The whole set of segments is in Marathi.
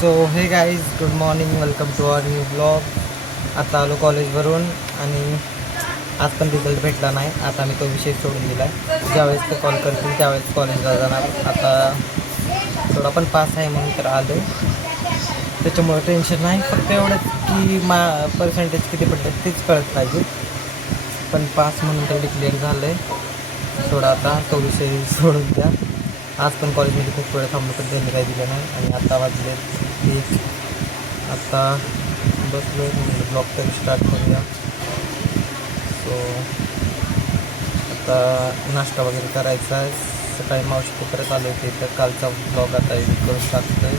So hey guys, good morning, welcome to our new blog. आता आलो कॉलेजवरून आणि आज पण रिझल्ट भेटला नाही. आता मी तो विषय सोडून दिला आहे. ज्यावेळेस ते कॉल करतील त्यावेळेस कॉलेजला जाणार. आता थोडा पण पास आहे म्हणून तर आलो, त्याच्यामुळे टेन्शन नाही. फक्त एवढंच की पर्सेंटेज किती पडले तेच कळत पाहिजे. पण पास म्हणून तर डिक्लेअर झालं आहे. थोडा आता तो विषय सोडून द्या. आज पण कॉलेजमध्ये खूप वेळ थांबलो पण त्यांनी काही दिलं नाही. आणि आता वाजले 1. आता बसलो ब्लॉग तरी स्टार्ट करूया. सो आता नाश्ता वगैरे करायचा आहे. सकाळी मावशी परत आलो होते तर कालचा ब्लॉग आता एडिट करून टाकतो आहे.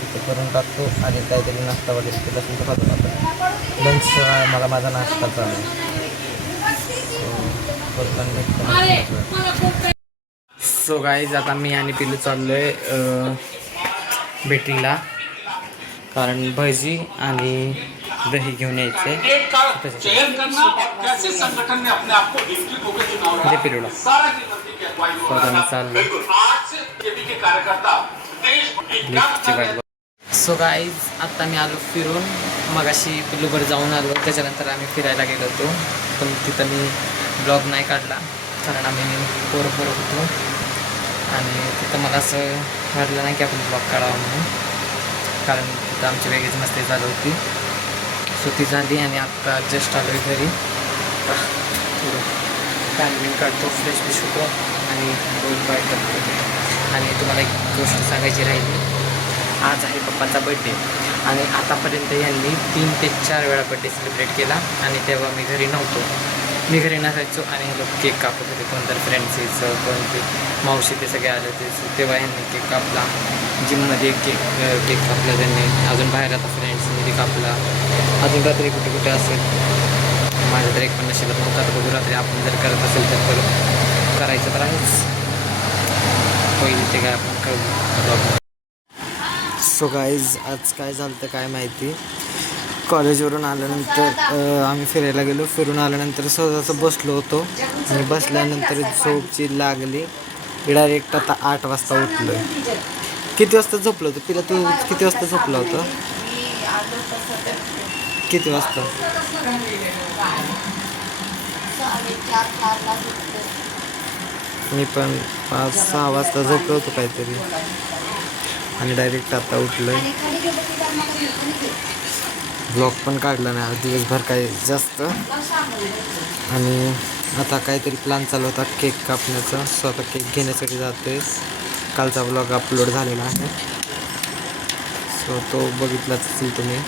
तिथे करून टाकतो आणि काहीतरी नाश्ता वगैरे केला असेल तर खातो. आता लंच मला माझा नाश्ता चालू आहे. सो गाईज, आता मी आणि पिलू चाललो आहे बेटरीला, कारण भजी आणि दही घेऊन यायचे. दे पिलूला. चाललो. सो गाईज, आता मी आलो फिरून. मगाशी पिल्लूवर जाऊन आलो, त्याच्यानंतर आम्ही फिरायला गेलो होतो. पण तिथं मी ब्लॉग नाही काढला कारण आम्ही पोरं होतो आणि तिथं मला असं वाटलं नाही की आपण ब्लॉग काढावा म्हणून, कारण तिथं आमची वेगळीच मस्ती चालू होती. सो ती झाली आणि आत्ता जस्ट आलो आहे घरी. फॅन काढतो, फ्रेश बिश होतो आणि बोल बाय करतो. आणि तुम्हाला एक गोष्ट सांगायची राहिली. आज आहे पप्पाचा बड्डे आणि आतापर्यंत यांनी 3 ते 4 वेळा बड्डे सेलिब्रेट केला. आणि तेव्हा मी घरी नव्हतो. मी घरी नसायचो आणि हे लोक केक कापत होते. कोणतरी फ्रेंड्स, कोणते मावशी, ते सगळे आले होते. तेव्हा ह्यांनी केक कापला. जिममध्ये केक कापला त्यांनी. अजून बाहेर आता फ्रेंड्समध्ये कापला. अजून रात्री कुठे असेल. माझ्या तर एक पण नशिबात नव्हता. तर बघू रात्री आपण जर करत असेल तर करायचं तर आहेच. पहिले ते काय आपण करू. सो गाईज, आज काय झालं तर काय माहिती. कॉलेजवरून आल्यानंतर आम्ही फिरायला गेलो. फिरून आल्यानंतर सहजाचं बसलो होतो आणि बसल्यानंतर झोपची लागली. डायरेक्ट आता 8 वाजता उठलो आहे. किती वाजता झोपलं होतं पिला तू? किती वाजता झोपलं होतं? किती वाजता? मी पण 5-6 वाजता झोपलो होतो काहीतरी आणि डायरेक्ट आता उठलो आहे. ब्लॉग पण काढला नाही आज दिवसभर काही जास्त. आणि आता काहीतरी प्लॅन चालू होता केक कापण्याचा. सो आता केक घेण्यासाठी जातो आहे. कालचा ब्लॉग अपलोड झालेला आहे, सो तो बघितलाच असेल तुम्ही.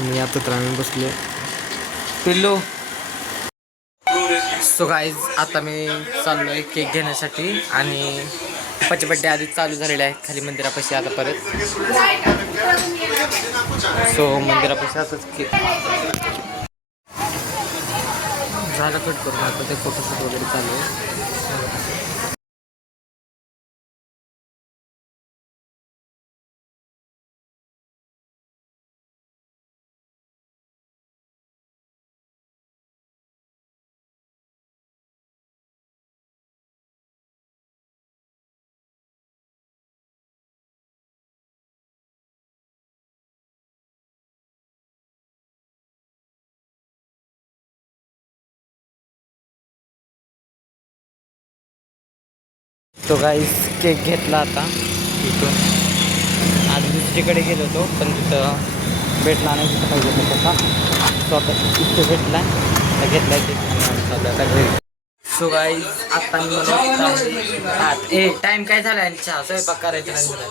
मी आता तर आम्ही बसलो पिल्लू. सो गाईज, आता मी चाललो आहे केक घेण्यासाठी आणि पप्पाचे बड्डे आधीच चालू झालेले आहेत खाली मंदिरापाशी. आता परत सो मंदिरापाशी आताच केक झालं. कट करून आता ते फोटोशूट वगैरे चालू आहे. तो गाईस केक घेतला आता इथून. आज दुसरीकडे गेलो होतो पण तिथं भेटला नाही तिथं पाहिजे होतं तसा. तो आता इथं भेटला तर घेतला केक आता घरी. सो गाईज, आता मी टाईम काय झाला आहे चहा स्वयंपाक करायचा नाही झाला.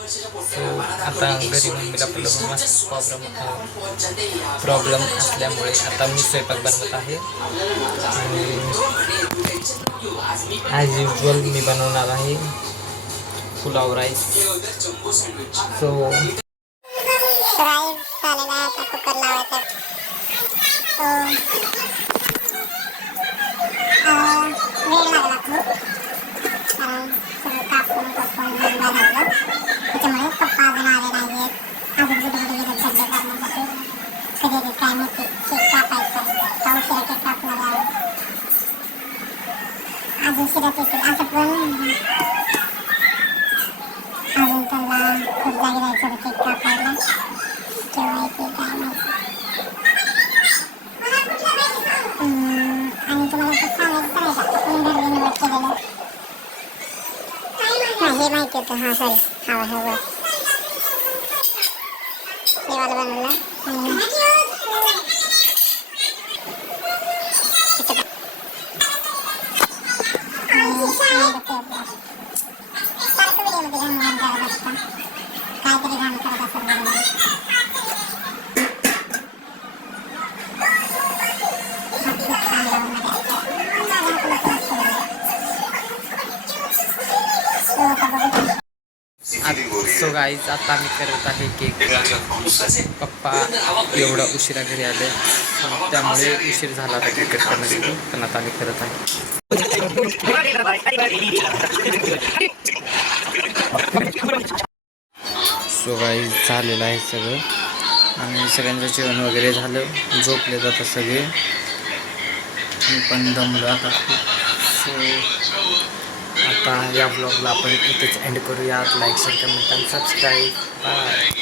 सो आता घरी मम्मीला प्रॉब्लेम असल्यामुळे आता मी स्वयंपाक बनवत आहे. ॲज युजल मी बनवणार आहे पुलाव राईस. सो अजून शिरत येतील असं पण हे माहिती होतं. हां सॉरी, हा हे बघ हे वाला बनवलं. सारखं व्हिडिओमध्ये घाण करत असता, काहीतरी घाण करत असतात व्हिडिओमध्ये. सो गाईज आता आम्ही करत आहे केक. पप्पा एवढा उशिरा घरी आले त्यामुळे उशीर झाला आता केक कट करण्यासाठी, पण आता आम्ही करत आहे. सो गाईज झालेलं आहे सगळं आणि सगळ्यांचं जेवण वगैरे झालं, झोपले जातात सगळे. मी पण दमलो आता खूप. सो आता या ब्लॉगला आपण इथेच एंड करूयात. लाईक शेअर कमेंट आणि सबस्क्राईब. बाय.